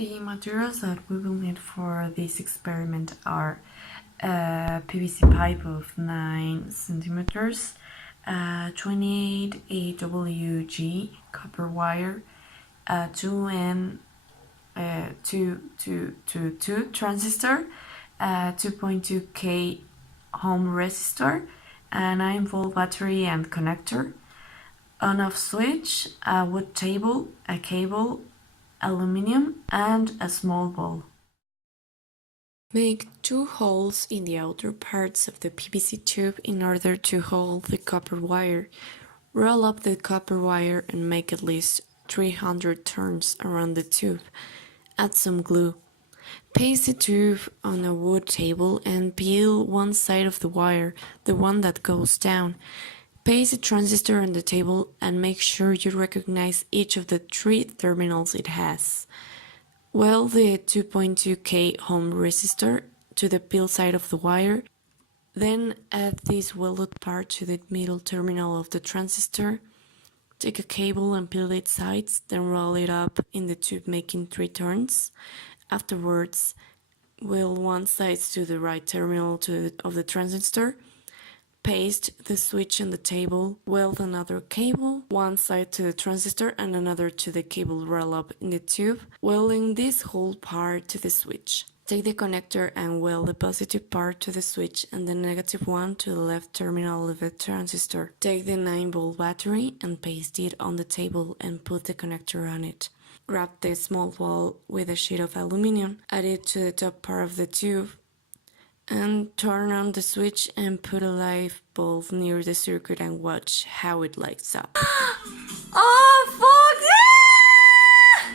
The materials that we will need for this experiment are a PVC pipe of 9 centimeters, 28 AWG copper wire, a 2N222 transistor, a 2.2K ohm resistor, a 9-volt battery and connector, on-off switch, a wood table, a cable, aluminum, and a small ball. Make 2 holes in the outer parts of the PVC tube in order to hold the copper wire. Roll up the copper wire and make at least 300 turns around the tube. Add some glue. Paste the tube on a wood table and peel one side of the wire, the one that goes down. Paste the transistor on the table and make sure you recognize each of the 3 terminals it has. Weld the 2.2K ohm resistor to the peel side of the wire. Then add this welded part to the middle terminal of the transistor. Take a cable and peel its sides, then roll it up in the tube making 3 turns. Afterwards, weld one side to the right terminal of the transistor. Paste the switch on the table, weld another cable, one side to the transistor and another to the cable roll up in the tube, welding this whole part to the switch. Take the connector and weld the positive part to the switch and the negative one to the left terminal of the transistor. Take the 9-volt battery and paste it on the table and put the connector on it. Wrap the small ball with a sheet of aluminum, add it to the top part of the tube, and turn on the switch and put a live bulb near the circuit and watch how it lights up. ¡Oh, fuck! ¡Ah!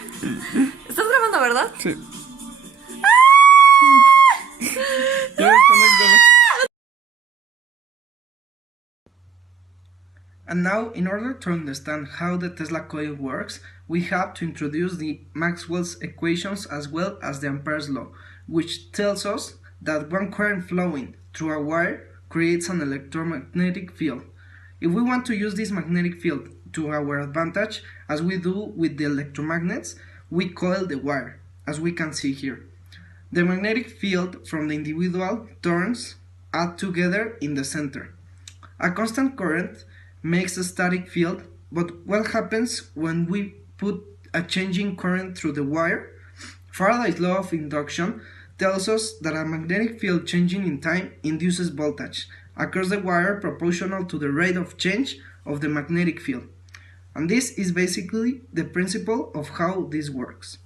¿Estás grabando, verdad? Sí. Ya, desconéctalo. And now, in order to understand how the Tesla coil works, we have to introduce the Maxwell's equations as well as the Ampere's law, which tells us that one current flowing through a wire creates an electromagnetic field. If we want to use this magnetic field to our advantage, as we do with the electromagnets, we coil the wire, as we can see here. The magnetic field from the individual turns add together in the center. A constant current makes a static field, but what happens when we put a changing current through the wire? Faraday's law of induction tells us that a magnetic field changing in time induces voltage across the wire proportional to the rate of change of the magnetic field. And this is basically the principle of how this works.